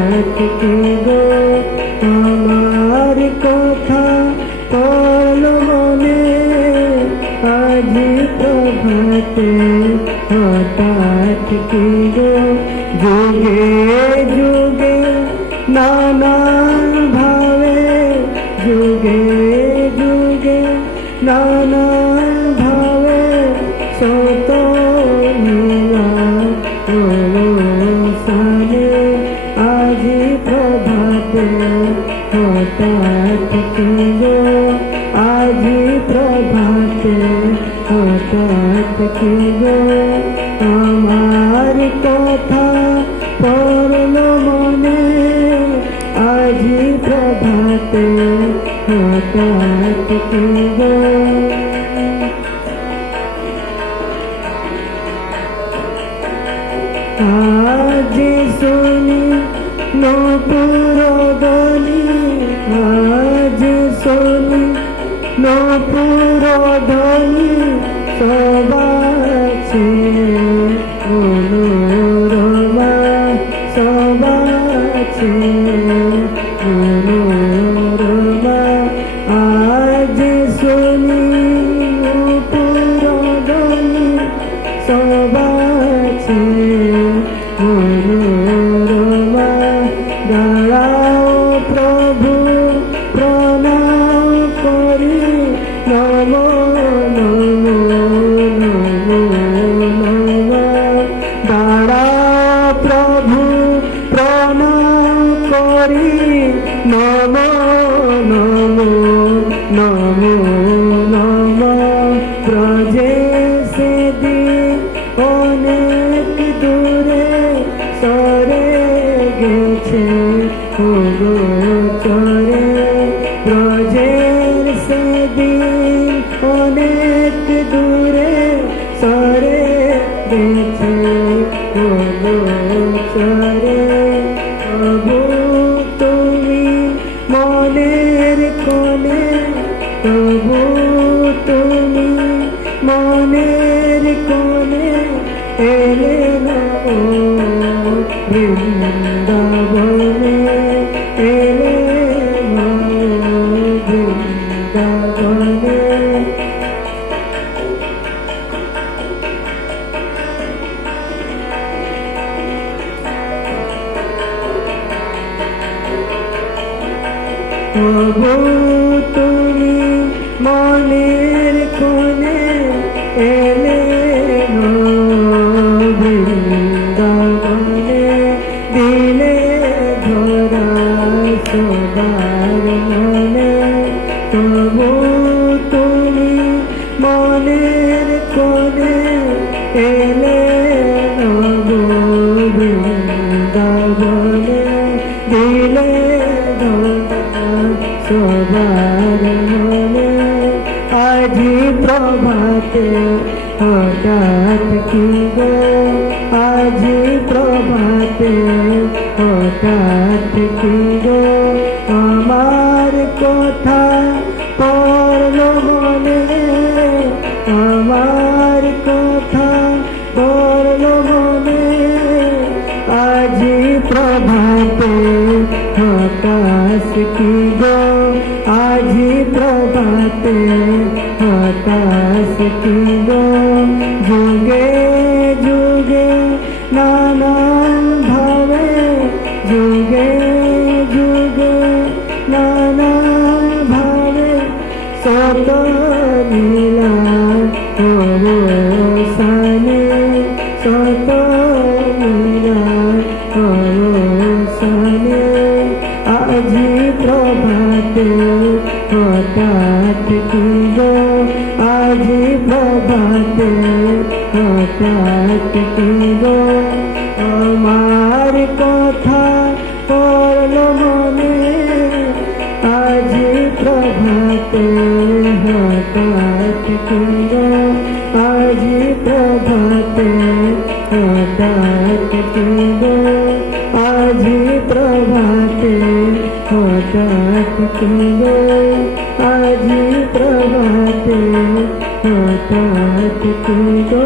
হঠাৎ কি গো আমার কথা পড়ল মনে আজি প্রভাতে হঠাৎ কি গো যুগে যুগে নানান ভাবে যুগে যুগে নানান ভাবে শত সানে আজি প্রভাতে হঠাৎ কি গো আজি প্রভাতে হঠাৎ কি গো আমার কথা পড়ল মনে আজি প্রভাতে হঠাৎ কি গো আজ শুনি নপুর ধ্বনি আজ শুনি নপুর ধ্বনি সবাছে মনোরমা সবাছে মনোরমা আজ শুনি নপুর ধ্বনি সবাছে মনোরমা দাঁড়াও প্রভু প্রণাম করি নমো নমো নমো নমো দাঁড়াও প্রভু প্রণাম করি নমো নমো নমো নমো ব্রজে সেদিন অনেক দূরে সরে গেছে চরে ব্রজের সেদিন অনেক দূরে সরে গেছে চরে প্রভু তুমি মনের কোণে প্রভু তুমি মনের কোণে এলে না বৃন্দাবনে এলে না বৃন্দাবনে প্রভু তুমি মনের কোণে এলে না বৃন্দাবনে দিলে ধরা সবার মনে প্রভু তুমি মনের কোণে এলে না বৃন্দাবনে দিলে ধরা সবার মনে আজি প্রভাতে হঠাৎ কি গো আজি প্রভাতে হঠাৎ কি গো আমার কথা পড়ল মনে আমার কথা পড়ল মনে আজি প্রভাতে হঠাৎ কি গো আজি প্রভাতে হঠাৎ কি গো যুগে যুগে নানান ভাবে যুগে যুগে নানান ভাবে শত লীলা অবসানে শত লীলা অবসানে আজি প্রভাতে হঠাৎ কি গো আজি প্রভাতে হঠাৎ কি গো আমার কথা পড়ল মনে আজি প্রভাতে হঠাৎ কি গো আজি প্রভাতে হঠাৎ কি গো আজি প্রভাতে হঠাৎ কি গো আজি প্রভাতে হঠাৎ কি গো